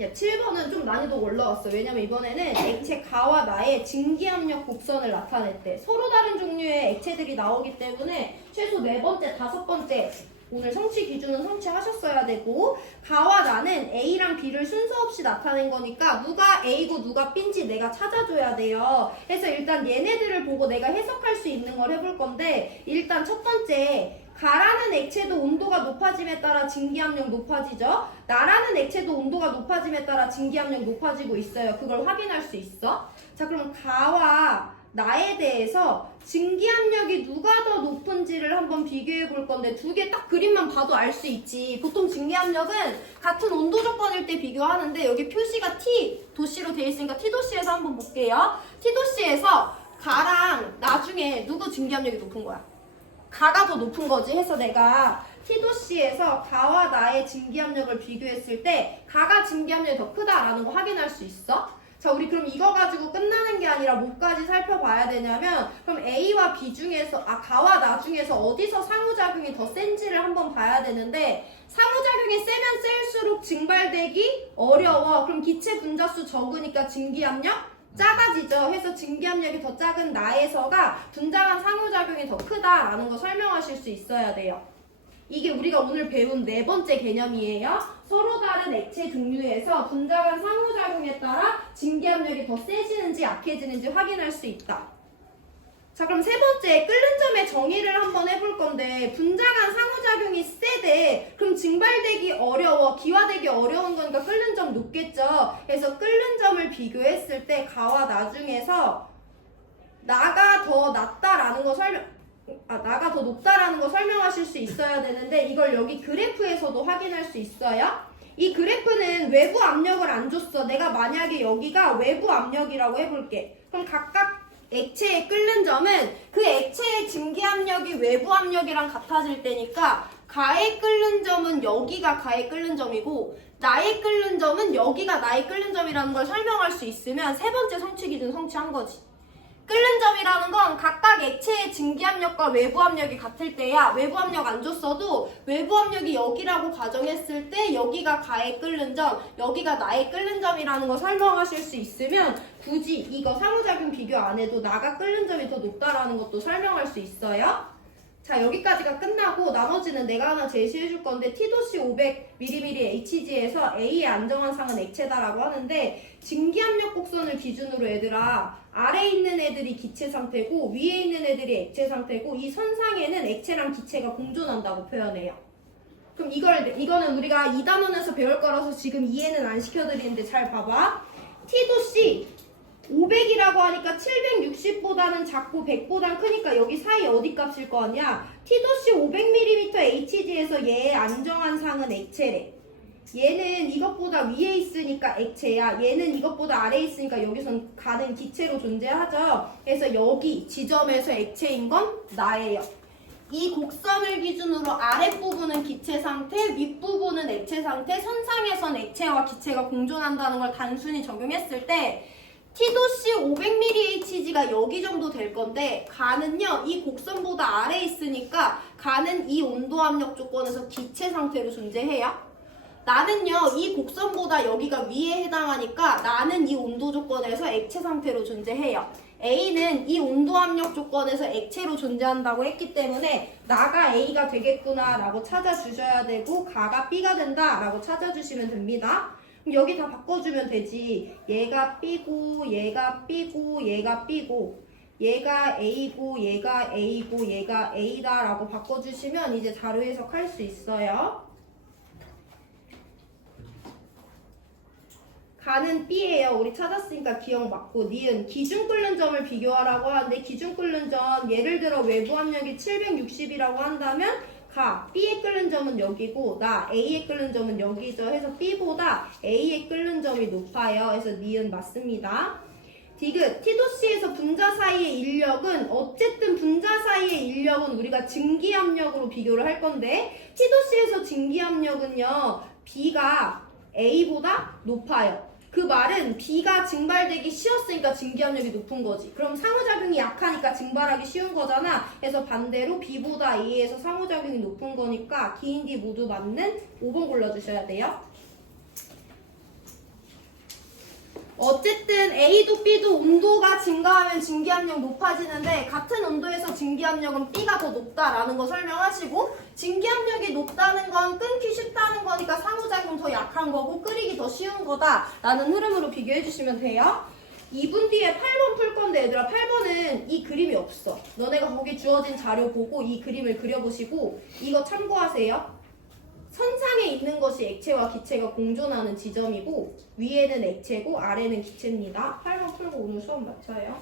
야, 7번은 좀 난이도가 올라왔어. 왜냐면 이번에는 액체 가와 나의 증기압력 곡선을 나타냈대. 서로 다른 종류의 액체들이 나오기 때문에 최소 네 번째, 다섯 번째 오늘 성취 기준은 성취하셨어야 되고 가와 나는 A랑 B를 순서 없이 나타낸 거니까 누가 A고 누가 B인지 내가 찾아줘야 돼요. 그래서 일단 얘네들을 보고 내가 해석할 수 있는 걸 해볼 건데 일단 첫 번째 가라는 액체도 온도가 높아짐에 따라 증기압력 높아지죠. 나라는 액체도 온도가 높아짐에 따라 증기압력 높아지고 있어요. 그걸 확인할 수 있어. 자, 그럼 가와 나에 대해서 증기압력이 누가 더 높은지를 한번 비교해 볼 건데 두 개 딱 그림만 봐도 알 수 있지. 보통 증기압력은 같은 온도 조건일 때 비교하는데 여기 표시가 T 도시로 되어 있으니까 T 도시에서 한번 볼게요. T 도시에서 가랑 나중에 누구 증기압력이 높은 거야? 가가 더 높은 거지 해서 내가 T도씨에서 가와 나의 증기압력을 비교했을 때 가가 증기압력이 더 크다라는 거 확인할 수 있어? 자 우리 그럼 이거 가지고 끝나는 게 아니라 뭐까지 살펴봐야 되냐면 그럼 A와 B 중에서 아 가와 나 중에서 어디서 상호작용이 더 센지를 한번 봐야 되는데 상호작용이 세면 셀수록 증발되기 어려워 그럼 기체 분자수 적으니까 증기압력 작아지죠. 해서 증기압력이 더 작은 나에서가 분자간 상호작용이 더 크다라는 거 설명하실 수 있어야 돼요. 이게 우리가 오늘 배운 네 번째 개념이에요. 서로 다른 액체 종류에서 분자간 상호작용에 따라 증기압력이 더 세지는지 약해지는지 확인할 수 있다. 자 그럼 세 번째 끓는 점의 정의를 한번 해볼 건데 분자간 그럼 증발되기 어려워 기화되기 어려운 거니까 끓는 점 높겠죠. 그래서 끓는 점을 비교했을 때 가와 나 중에서 나가 더 낮다라는 거 설명 아 나가 더 높다라는 거 설명하실 수 있어야 되는데 이걸 여기 그래프에서도 확인할 수 있어요? 이 그래프는 외부 압력을 안 줬어. 내가 만약에 여기가 외부 압력이라고 해볼게. 그럼 각각 액체의 끓는 점은 그 액체의 증기 압력이 외부 압력이랑 같아질 때니까 가의 끓는 점은 여기가 가의 끓는 점이고 나의 끓는 점은 여기가 나의 끓는 점이라는 걸 설명할 수 있으면 세 번째 성취 기준 성취한 거지. 끓는 점이라는 건 각각 액체의 증기압력과 외부 압력이 같을 때야 외부 압력 안 줬어도 외부 압력이 여기라고 가정했을 때 여기가 가의 끓는 점 여기가 나의 끓는 점이라는 거 설명하실 수 있으면 굳이 이거 상호작용 비교 안 해도 나가 끓는 점이 더 높다라는 것도 설명할 수 있어요 자 여기까지가 끝나고 나머지는 내가 하나 제시해 줄 건데 T도씨 500ml HG에서 A의 안정한 상은 액체다라고 하는데 증기압력 곡선을 기준으로 얘들아 아래에 있는 애들이 기체 상태고 위에 있는 애들이 액체 상태고 이 선상에는 액체랑 기체가 공존한다고 표현해요. 그럼 이걸 이거는 우리가 2단원에서 배울 거라서 지금 이해는 안 시켜드리는데 잘 봐봐. T도 C 500이라고 하니까 760보다는 작고 100보단 크니까 여기 사이 어디 값일 거 아니야? T도씨 500ml HG에서 얘의 안정한 상은 액체래. 얘는 이것보다 위에 있으니까 액체야. 얘는 이것보다 아래에 있으니까 여기선 가는 기체로 존재하죠. 그래서 여기 지점에서 액체인 건 나예요. 이 곡선을 기준으로 아랫부분은 기체 상태, 윗부분은 액체 상태, 선상에선 액체와 기체가 공존한다는 걸 단순히 적용했을 때 T도씨 500mHg가 여기 정도 될 건데 가는요 이 곡선보다 아래에 있으니까 가는 이 온도 압력 조건에서 기체 상태로 존재해요. 나는요 이 곡선보다 여기가 위에 해당하니까 나는 이 온도 조건에서 액체 상태로 존재해요. A는 이 온도 압력 조건에서 액체로 존재한다고 했기 때문에 나가 A가 되겠구나 라고 찾아주셔야 되고 가가 B가 된다 라고 찾아주시면 됩니다. 그럼 여기 다 바꿔주면 되지. 얘가 B고 얘가 B고 얘가 B고 얘가 A고 얘가 A고 얘가 A다 라고 바꿔주시면 이제 자료 해석할 수 있어요. 가는 B예요. 우리 찾았으니까 기억 맞고 니은 기준 끓는 점을 비교하라고 하는데 기준 끓는 점 예를 들어 외부 압력이 760이라고 한다면 가 B의 끓는 점은 여기고 나 A의 끓는 점은 여기죠. 해서 B보다 A의 끓는 점이 높아요. 그래서 니은 맞습니다. 디귿 T도씨에서 분자 사이의 인력은 어쨌든 분자 사이의 인력은 우리가 증기압력으로 비교를 할 건데 T도씨에서 증기압력은요 B가 A보다 높아요. 그 말은 B가 증발되기 쉬웠으니까 증기압력이 높은 거지. 그럼 상호작용이 약하니까 증발하기 쉬운 거잖아. 그래서 반대로 B보다 A에서 상호작용이 높은 거니까 기인 D 모두 맞는 5번 골라주셔야 돼요. 어쨌든 A도 B도 온도가 증가하면 증기압력 높아지는데 같은 온도에서 증기압력은 B가 더 높다라는 거 설명하시고 증기압력이 높다는 건 거니까 약한 거고 끓이기 더 쉬운 거다라는 흐름으로 비교해 주시면 돼요. 2분 뒤에 8번 풀 건데 얘들아 8번은 이 그림이 없어. 너네가 거기 주어진 자료 보고 이 그림을 그려보시고 이거 참고하세요. 선상에 있는 것이 액체와 기체가 공존하는 지점이고 위에는 액체고 아래는 기체입니다. 8번 풀고 오늘 수업 마쳐요.